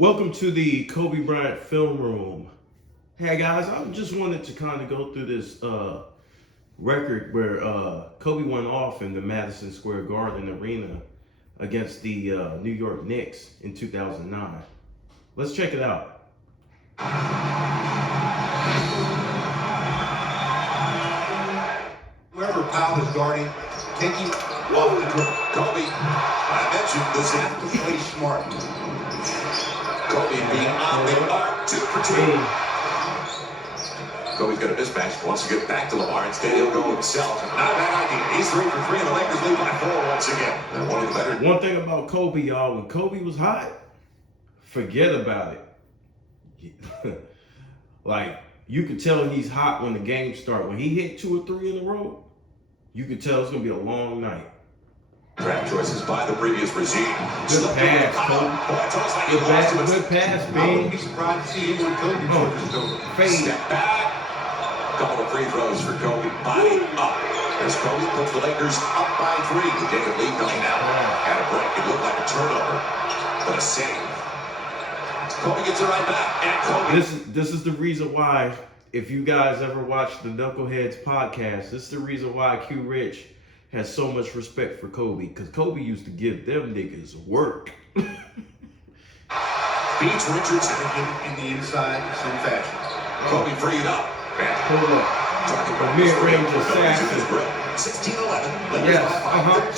Welcome to the Kobe Bryant Film Room. Hey guys, I just wanted to kind of go through this record where Kobe went off in the Madison Square Garden Arena against the New York Knicks in 2009. Let's check it out. Whoever Powell is guarding, taking off the dribble. Kobe, I mentioned this Have to play smart. Kobe being on the arc, 2 for 2. Kobe's got a mismatch, wants to get back to Lamar. Instead, he'll go himself. Not a bad idea. He's 3 for 3, and the Lakers lead by 4 once again. And one of the better. One thing about Kobe, y'all, when Kobe was hot, forget about it. Like, you could tell he's hot when the game starts. When he hit 2 or 3 in a row, you could tell it's going to be a long night. Draft choices by the previous regime. Good pass, Kobe. Good pass, I Bing. wouldn't be surprised to see him when Kobe is over. Fade. Step back. Couple of free throws for Kobe. Body up. As Kobe puts the Lakers up by 3. David Lee coming out. Had a break. It looked like a turnover, but a save. Kobe gets it right back. And Kobe. This is the reason why, if you guys ever watch the Knuckleheads podcast, this is the reason why Q Rich has so much respect for Kobe, because Kobe used to give them niggas work. Beats Richardson. In the inside, some fashion. Kobe freed up. Hold up. The mid-range assassin. 16-11. Yes,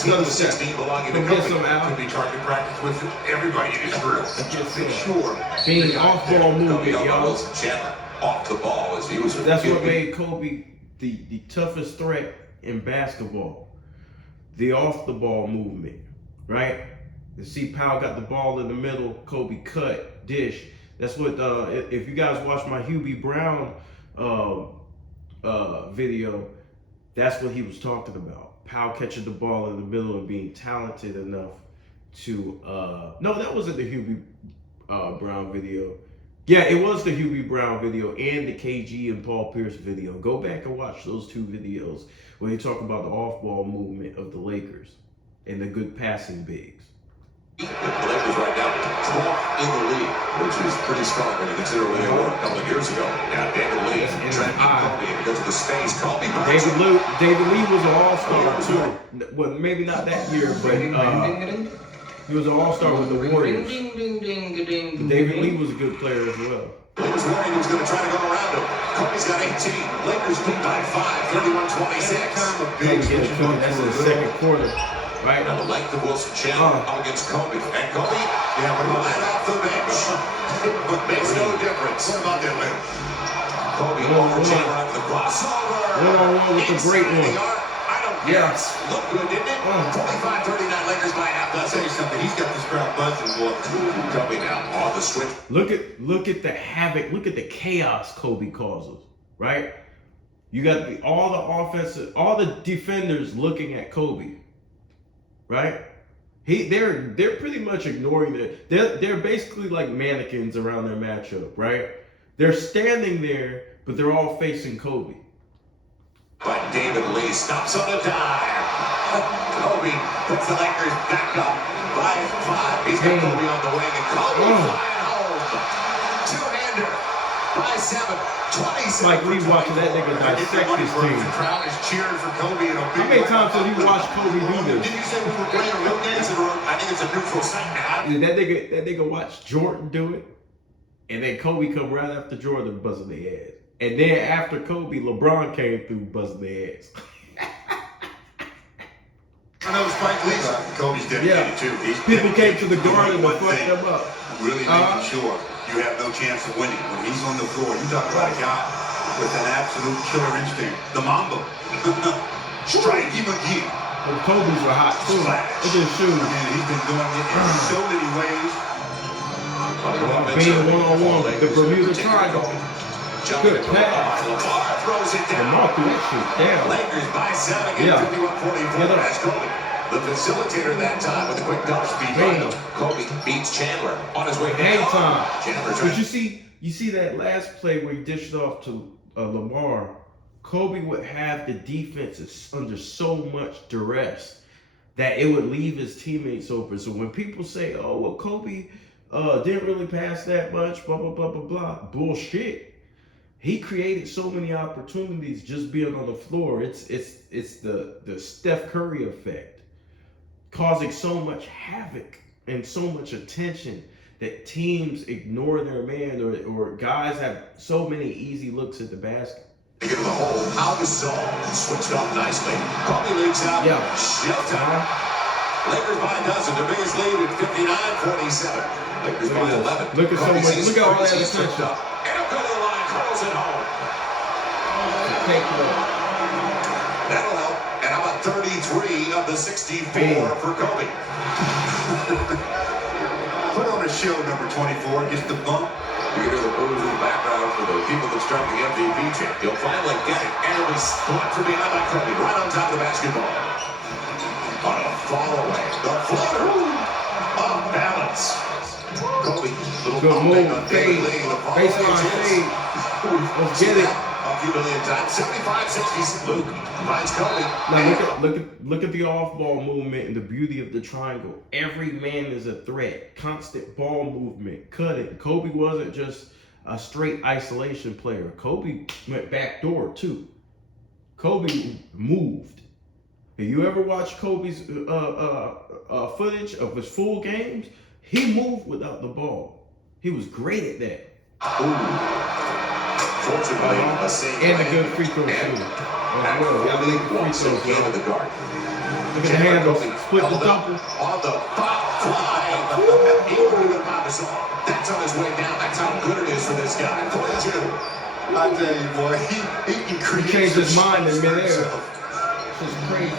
13 to 16 belonging to Go get Kobe. some out. Could be target practice with everybody in his group. Get Sure. Being off-ball movement, Kobe y'all. Wilson Chandler off the ball as he was. That's what made Kobe the toughest threat in basketball. The off-the-ball movement, right? You see Powell got the ball in the middle, Kobe cut, dish. That's what, if you guys watch my Hubie Brown video, that's what he was talking about. Powell catching the ball in the middle and being talented enough to, no, that wasn't the Hubie Brown video. Yeah, it was the Hubie Brown video and the KG and Paul Pierce video. Go back and watch those 2 videos where they talk about the off-ball movement of the Lakers and the good passing bigs. The Lakers right now 12th in the league, which is pretty strong when you consider where they were a couple of years ago. Now David Lee trying to keep Kobe because of the space. Kobe David Lee was an all-star too. Well, maybe not that year, but he was an all-star with the Warriors. David Lee was a good player as well. He was worried he was going to try to go around him. Kobe's got 18. Lakers lead by 5, 31-26. That's in the second quarter, right? Now the length of Wilson Chandler up against Kobe. And Kobe, right off the bench. But makes no difference. What about that length? Kobe over Chandler after the crossover. One-on-one with the great one. Yes. Look good, didn't it? 25-39 Lakers by half I'll tell dozen. you something. He's got this crowd buzzing, boy. Kobe now on the switch. Look at the havoc. Look at the chaos Kobe causes, right? You got all the defenders looking at Kobe, right? They're pretty much ignoring it. They're basically like mannequins around their matchup, right? They're standing there, but they're all facing Kobe. But David Lee stops on a dive. Kobe puts the Lakers back up by 5. He's got Kobe on the wing, and Kobe flying home. Two-hander by 7. 27. Like we watching that nigga dissect his team. The crowd is cheering for Kobe. How many times have you watched Kobe do this? Did you say we were playing a real game? I think it's a neutral site now. That nigga watched Jordan do it, and then Kobe come right after Jordan buzzing their ass. And then after Kobe, LeBron came through buzzing their ass. I know Spike Lee's Kobe's dedicated too. People came to the Garden and fucked them up. Really making sure you have no chance of winning. When he's on the floor, you talk about a guy with an absolute killer instinct. The Mamba. Strike him again. And Kobe's were hot too. Look at his shoes. And he's been doing it in so many ways. Being one-on-one with the Bermuda Triangle. Good pass. Lamar throws it down. Lamar threw that shit down. Lakers by 7 again, 51-44. That's Kobe. The facilitator that time with a quick dump speed. Kobe beats Chandler on his way Game down. time. Chandler's But you see that last play where he dished off to Lamar. Kobe would have the defense under so much duress that it would leave his teammates open. So when people say, "Oh, well, Kobe Didn't really pass that much. Blah blah blah blah blah. Bullshit. He created so many opportunities just being on the floor. It's the Steph Curry effect, causing so much havoc and so much attention that teams ignore their man, or guys have so many easy looks at the basket. Get in the hole. How Gasol switched off nicely. Kobe leads out. Yeah. Showtime. Lakers by a dozen. Their biggest lead at 59-47. Lakers by 11. Look at so much. Look at all that He's attention. tripped up. And up to the line. Curls it home. That'll help. And how about 33 of the 64 for Kobe? Put on a show, number 24. Just the bump. You can hear the booze in the background for the people that struck the MVP chant. He'll finally get it. And it'll be blocked from behind by Kobe. Right on top of the basketball. On a fall away. The floater. Off balance. Kobe. Little Good bumping move. on David Fade. Lee. The follow Baseline fade. Let's get it. A few million times. 75-66. Luke finds Kobe. Now look at the off-ball movement and the beauty of the triangle. Every man is a threat. Constant ball movement, cutting. Kobe wasn't just a straight isolation player. Kobe went backdoor too. Kobe moved. Have you ever watched Kobe's footage of his full games? He moved without the ball. He was great at that. Fortunately, a save And a good free throw shooter. As well. Y'all make the free walks in throws, into y'all. the guard. Look at the handles. Split the Held up double. on the foul fly. He wouldn't even mind us all. That's on his way down. That's how good it is for this guy. 42. I tell you, boy, he can create. He changed his mind in midair. This himself. is crazy.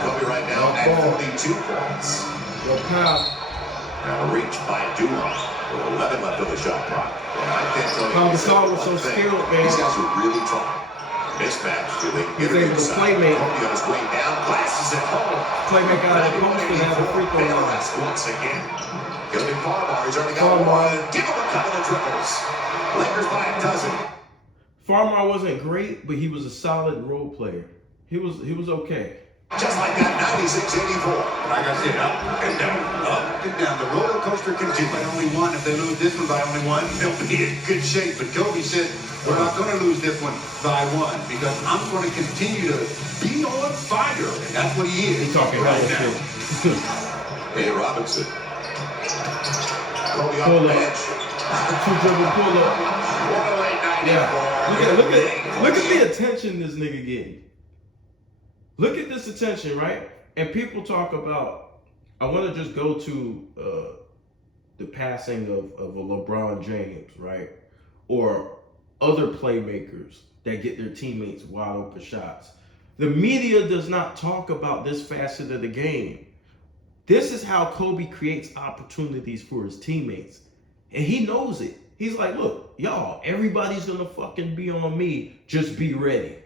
Kobe right now at Ball. 42 points. Yo, Powell. Now reached by Duma. 11 left of the shot clock. I can't tell you. Tom Gasol was so skilled, man. These guys are really trying. Mismatch. Do they He's get it able to inside? playmate. Kobe on his way down. Glasses at home. Playmaker out of the post and have a free throw line. Bayless once again. Gonna be Farmar. He's already got Farmar. one. Give him a couple of triples. Lakers by a dozen. Farmar wasn't great, but he was a solid role player. He was okay. Just like that, 96-84. Like I said, up and down, up and down. The roller coaster continues. By only one. If they lose this one by only one, they'll be in good shape. But Kobe said, we're not going to lose this one by one because I'm going to continue to be on fire. And that's what he is. He talking right hella now. shit. Hey, Robinson. Kobe on Pull the up. bench. Two dribble pull up. 108-94. Yeah. Look at the attention this nigga getting. Look at this attention, right? And people talk about, I want to just go to the passing of a LeBron James, right? Or other playmakers that get their teammates wide open shots. The media does not talk about this facet of the game. This is how Kobe creates opportunities for his teammates. And he knows it. He's like, look, y'all, everybody's going to fucking be on me. Just be ready.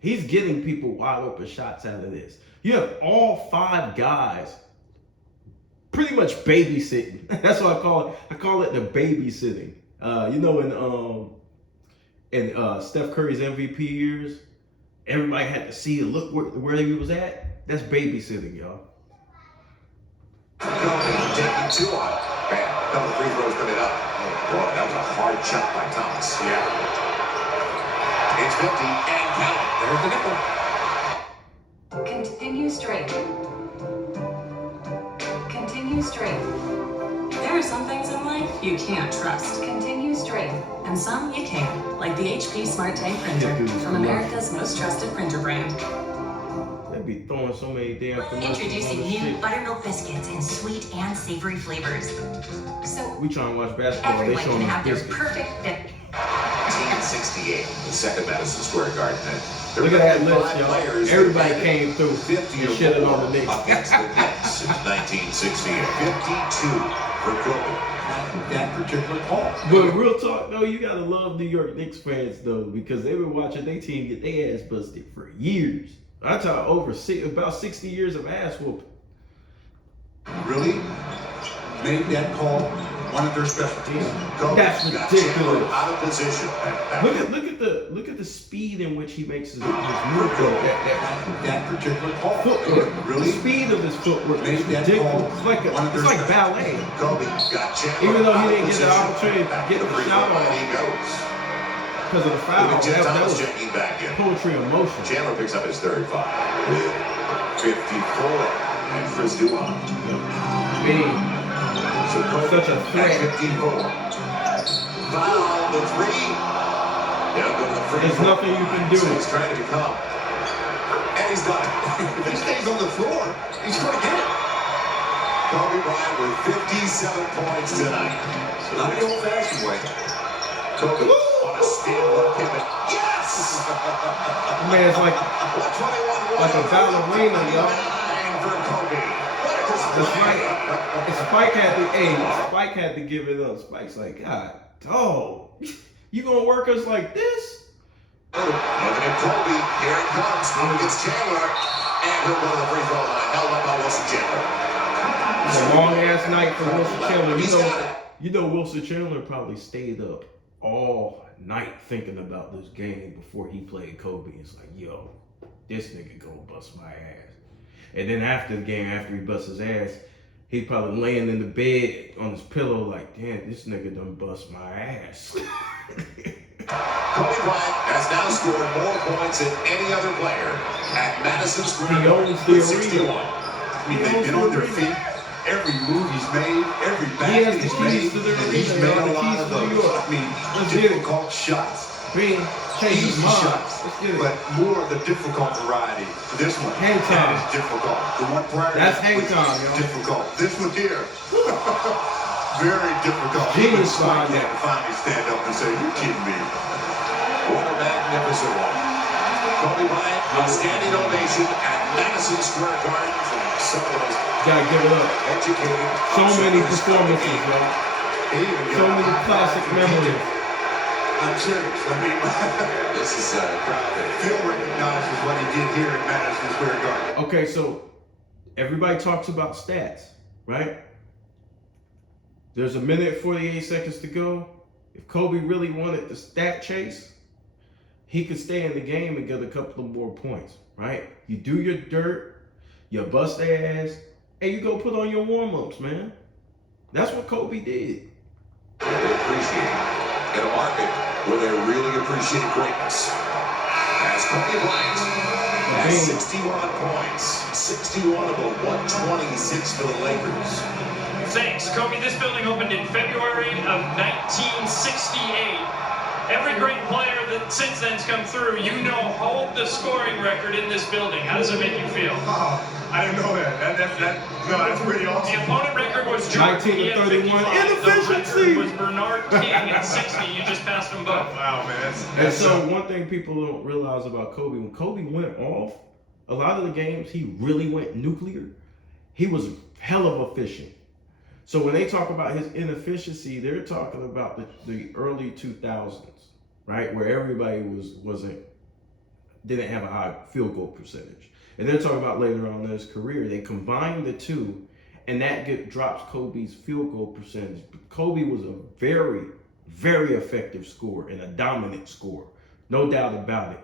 He's getting people wide open shots out of this. You have all five guys pretty much babysitting. That's what I call it. I call it the babysitting. You know, in Steph Curry's MVP years, everybody had to see and look where he was at. That's babysitting, y'all. Kobe taking two on it. Bam. Double free throws coming up. Boy, that was a hard shot by Thomas. Yeah. It's 50 and count. There's the nickel. Continue straight. Continue straight. There are some things in life you can't trust, Continue straight. and some you can, like the HP Smart Tank printer from America's most trusted printer brand. They be throwing so many damn commercials on Introducing this new shit. buttermilk biscuits in sweet and savory flavors. So We trying to watch basketball. They everyone showing can us have their biscuits. perfect fit. 1968, the second Madison Square Garden. There Look were at that only list, 5 y'all. players Everybody that came through 50 and or shitted more on the Knicks. against the Knicks since 1968. 52 for Kobe. That particular call. But real talk though, you gotta love New York Knicks fans though, because they've been watching their team get their ass busted for years. I talk about 60 years of ass whooping. Really made that call one of their specialties. That's Got Chandler ridiculous. out of position. Look at the speed in which he makes his movement. That particular call. Footwork, Really? the speed of his footwork is Made that ridiculous. call It's like ballet. Kobe got Chandler Even though he out of didn't get the position. opportunity to Back get to the free shot throw off line he goes. because of the foul. Look at Jet That Thomas was checking back in. poetry of motion. Chandler picks up his third foul with 54. And Chris Duhon. Being So Kobe such a threat. at 54. Foul, the three. Down go to the free There's throw nothing you can line. do. So he's trying to become. And he's done it. If he stays on the floor, he's going to get it. Kobe Bryant with 57 points tonight. So Not the old-fashioned way. Kobe on a stand-up pivot. Yes! Man, it's like 121 a ballerina, yo. for Kobe. Spike had to give it up. Spike's like, God, dog, you gonna work us like this? Looking at Kobe, here it comes. Kobe gets Chandler, and he'll go to the free throw line. Held up by Wilson Chandler. It's a long ass night for Wilson Chandler. He's got it. You know Wilson Chandler probably stayed up all night thinking about this game before he played Kobe. It's like, yo, this nigga gonna bust my ass. And then after the game, after he busts his ass, he probably laying in the bed on his pillow like, damn, this nigga done bust my ass. Kobe Bryant has now scored more points than any other player at Madison Square He owns Garden the with 61. I mean, they've been on their feet. Every move he's made, every He has basket the he's keys made, to the and he's arena, made the a lot keys of to New those. York. I mean, Let's get it. difficult shots. Being change his Easy mind. shots, Let's get it. but more of the difficult variety. This one Hang time. is difficult. The one prior to That's that hang was time, yo. difficult. This one here, very difficult. Genius Even Spike behind had that. to finally stand up and say, "You kidding me?" What a magnificent one. Kobe Bryant, a standing ovation at Madison Square Garden for some of the most Gotta give it up. educated. So many observers of the performances, game. bro. He even So got many out. classic memories. I'm serious. I mean, This is a crowd that Phil recognizes what he did here at Madison Square Garden. Okay, so everybody talks about stats, right? There's a minute 48 seconds to go. If Kobe really wanted the stat chase, he could stay in the game and get a couple of more points, right? You do your dirt, you bust their ass, and you go put on your warm-ups, man. That's what Kobe did. they appreciate in a market where they really appreciate greatness. As Kobe Bryant has 61 points, 61 of the 126 for the Lakers. Thanks, Kobe. This building opened in February of 1968. Every great player that since then's come through, you know, hold the scoring record in this building. How does it make you feel? Oh, I didn't know that. That's pretty awesome. The opponent record was Jordan. 19 to He had 31. 55. The Inefficiency. record was Bernard King at 60. You just passed them both. Wow, man. And so one thing people don't realize about Kobe, when Kobe went off, a lot of the games he really went nuclear. He was hella efficient. So when they talk about his inefficiency, they're talking about the early 2000s, right, where everybody didn't have a high field goal percentage, and they're talking about later on in his career. They combined the two, and that drops Kobe's field goal percentage. But Kobe was a very, very effective scorer and a dominant scorer, no doubt about it.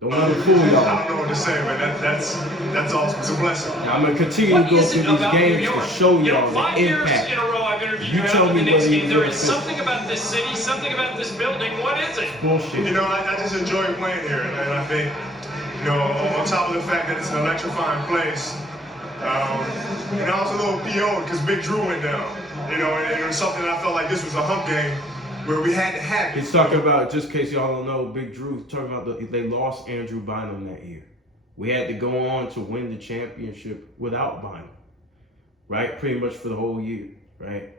Don't let him fool I y'all. don't know what to say, but that's awesome. It's a blessing. Now, I'm gonna continue What to go is through it these about New games York? to show You know, y'all 5 the years impact. in a row I've interviewed You you tell after me the Knicks whether game. he's There is inefficient. something about this city, something about this building. What is it? Bullshit. You know, I just enjoy playing here, and I think, you know, on top of the fact that it's an electrifying place, and I was a little PO'd because Big Drew went down. You know, and it was something I felt like this was a hump game where we had to have it. He's talking about, just in case y'all don't know, Big Drew talking about they lost Andrew Bynum that year. We had to go on to win the championship without Bynum, right? Pretty much for the whole year, right?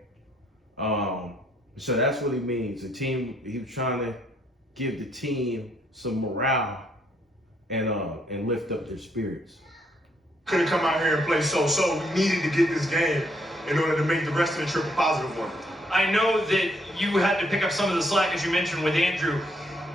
So that's what he means. The team, he was trying to give the team some morale and lift up their spirits. Couldn't come out here and play so. We needed to get this game in order to make the rest of the trip a positive one. I know that you had to pick up some of the slack, as you mentioned, with Andrew.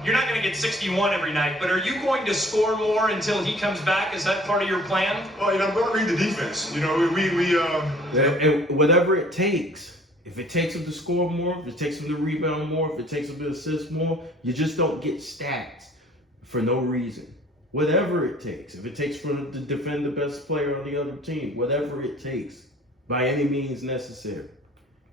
You're not going to get 61 every night, but are you going to score more until he comes back? Is that part of your plan? Well, you know, I'm going to read the defense. You know, And whatever it takes, If it takes him to score more, if it takes him to rebound more, if it takes him to assist more, you just don't get stats for no reason. Whatever it takes. If it takes for him to defend the best player on the other team, whatever it takes, by any means necessary.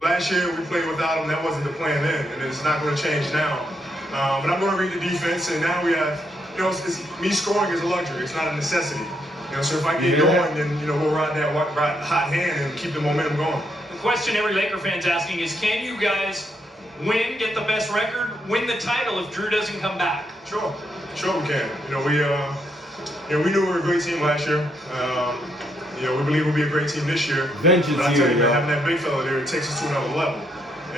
Last year we played without him. That wasn't the plan then, and it's not going to change now. But I'm going to read the defense, and now we have, me scoring is a luxury. It's not a necessity. So if I get going, then we'll ride that hot hand and keep the momentum going. The question every Laker fan's asking is, can you guys win, get the best record, win the title if Drew doesn't come back? Sure we can. We knew we were a great team last year. We believe we'll be a great team this year. Vengeance but I tell you, here, man, having that big fella there, it takes us to another level.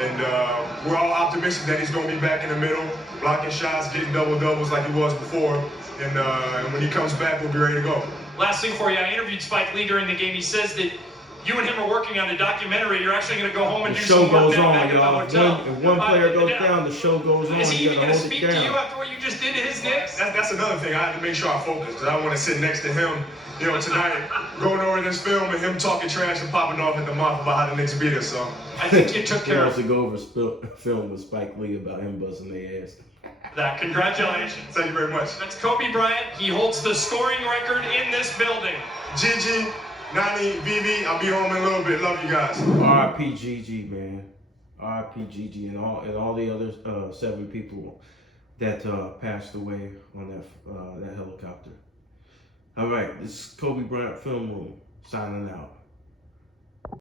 And we're all optimistic that he's going to be back in the middle, blocking shots, getting double-doubles like he was before. And when he comes back, we'll be ready to go. Last thing for you, I interviewed Spike Lee during the game. He says that you and him are working on a documentary. You're actually going to go home and The do show some work goes now on, back at the y'all. hotel. If one player goes down, the show goes on. Is he You even gotta going to hold it speak to down. you after what you just did to his Knicks? That's another thing. I have to make sure I focus because I want to sit next to him, tonight, going over this film and him talking trash and popping off at the mouth about how the Knicks beat us. So I think you took He care wants of to go over a film with Spike Lee about him busting their ass. that. Congratulations. Thank you very much. That's Kobe Bryant. He holds the scoring record in this building. Gigi, Nani, Vivi, I'll be home in a little bit. Love you guys. R.I.P. Gigi, man. R.I.P. Gigi and all the other 7 people that passed away on that helicopter. All right, this is Kobe Bryant Film Room signing out.